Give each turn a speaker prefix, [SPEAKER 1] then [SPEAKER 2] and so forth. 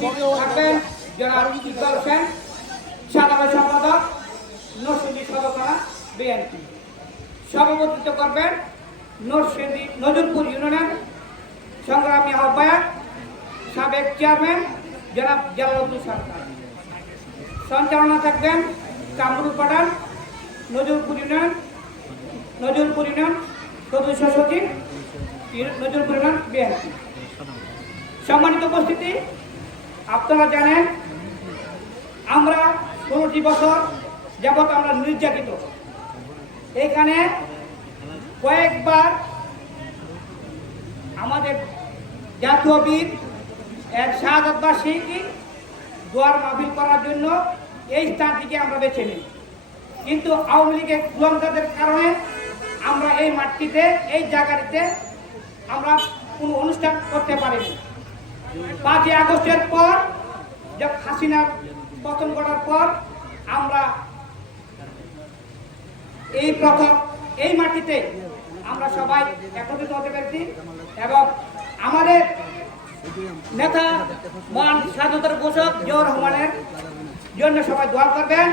[SPEAKER 1] উপস্থিত থাকবেন। জনাব ইকবাল হোসেন সাধারণ সম্পাদক, নরসিংদী সদরপাড়া বিএনপি। সভাপতিত্ব করবেন নরসিংদী নজরপুর ইউনিয়নের সংগ্রামী আহ্বায়ক, সাবেক চেয়ারম্যান, জনাব জালালুদ্দিন সরকার। সঞ্চালনা থাকবেন কামরুল পাঠান নজরপুর ইউনিয়ন নজরপুর ইউনিয়ন সদস্য সচিব, নজরপুর ইউনিয়ন বিএনপি। সম্মানিত উপস্থিতি আপনারা জানেন, আমরা ষোলোটি বছর যাবৎ আমরা নির্যাতিত। এখানে কয়েকবার আমাদের জাতীয় বীর এক শাহাদ বার্ষিকী দোয়ার মাহফিল করার জন্য এই স্থানটিকে আমরা বেছে নিই। কিন্তু আওয়ামী লীগের কুলঙ্কাদের কারণে আমরা এই মাঠটিতে, এই জায়গাটিতে আমরা কোনো অনুষ্ঠান করতে পারিনি। পাঁচই আগস্টের পর যখন হাসিনার পতন করার পর, আমরা এই প্রথম, এই মাটিতে আমরা সবাই একত্রিত হতে পেরেছি এবং আমাদের নেতা মান স্বাধীনতার ঘোষক জিয়াউর রহমানের জন্য সবাই দোয়া করবেন।